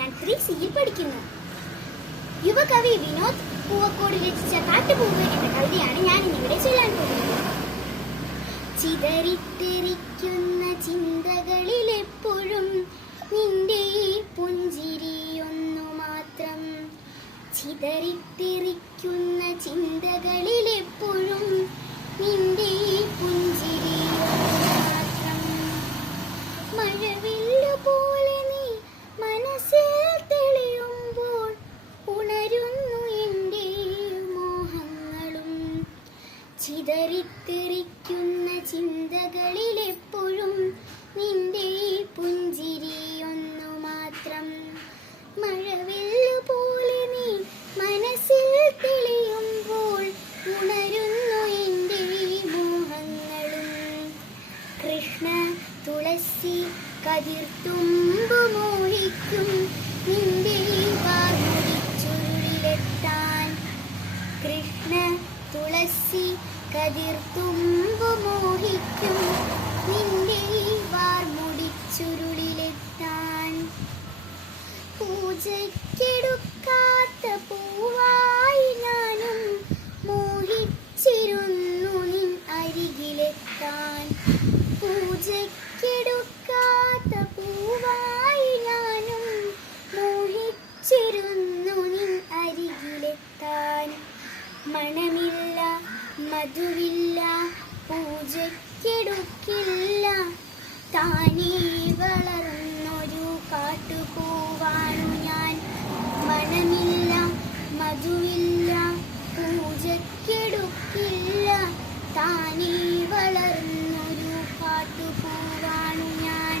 ഞാൻ 3C പഠിക്കുന്നു. യുവകവി വിനോദ് പൂവക്കോട് രചിച്ച കാട്ടുപൂവ് എന്ന കവിതയാണ് ഞാൻ ഇന്നിവിടെ ചൊല്ലാൻ പോകുന്നത്. ചിതറിത്തെറിക്കുന്ന ചിന്തകളിലെപ്പോഴും നിന്റെ ഈ പുഞ്ചിരിയൊന്നു മാത്രം. ചിതറിത്തെറിക്കുന്ന ചിന്തകളിലെപ്പോഴും നിന്റെ ഈ പുഞ്ചിരിയൊന്നു മാത്രം. മഴവില്ലു പോലെ നീ മനസ്സിൽ തെളിയുമ്പോൾ ഉണരുന്നു എൻ്റെ മോഹങ്ങളും. ചിതറിത്തെറിക്കുന്ന ചിന്തകളിലെപ്പോഴും നിന്റെ പുഞ്ചിരിയൊന്നു മാത്രം. മഴവില്ലു പോലെ നീ മനസ്സിൽ തെളിയുമ്പോൾ ഉണരുന്നു എൻ്റെ മോഹങ്ങളും. കൃഷ്ണ തുളസി കതിർത്തുമ്പു മോഹിക്കും നിന്റെ വാർമുടിച്ചുരുളിലെത്താൻ. കൃഷ്ണ തുളസി കതിർത്തുമ്പു മോഹിക്കും നിന്റെ വാർമുടിച്ചുരുളിലെത്താൻ. പൂജയ്ക്കെടുക്കാത്ത പൂവായി ഞാനും മോഹിച്ചിരുന്നു നിൻ അരികിലെത്താൻ. പൂജയ്ക്കെടുക്കാത്ത പൂവായി ഞാനും മോഹിച്ചിരുന്നു നിൻ അരികിലെത്താൻ. മണമില്ല മധുവില്ല പൂജയ്ക്കെടുക്കില്ല താനേ വളർന്നൊരു കാട്ടുപൂവാണു ഞാൻ. മണമില്ല മധുവില്ല പൂജയ്ക്കെടുക്കില്ല താനേ വളർന്നൊരു കാട്ടുപൂവാണു ഞാൻ.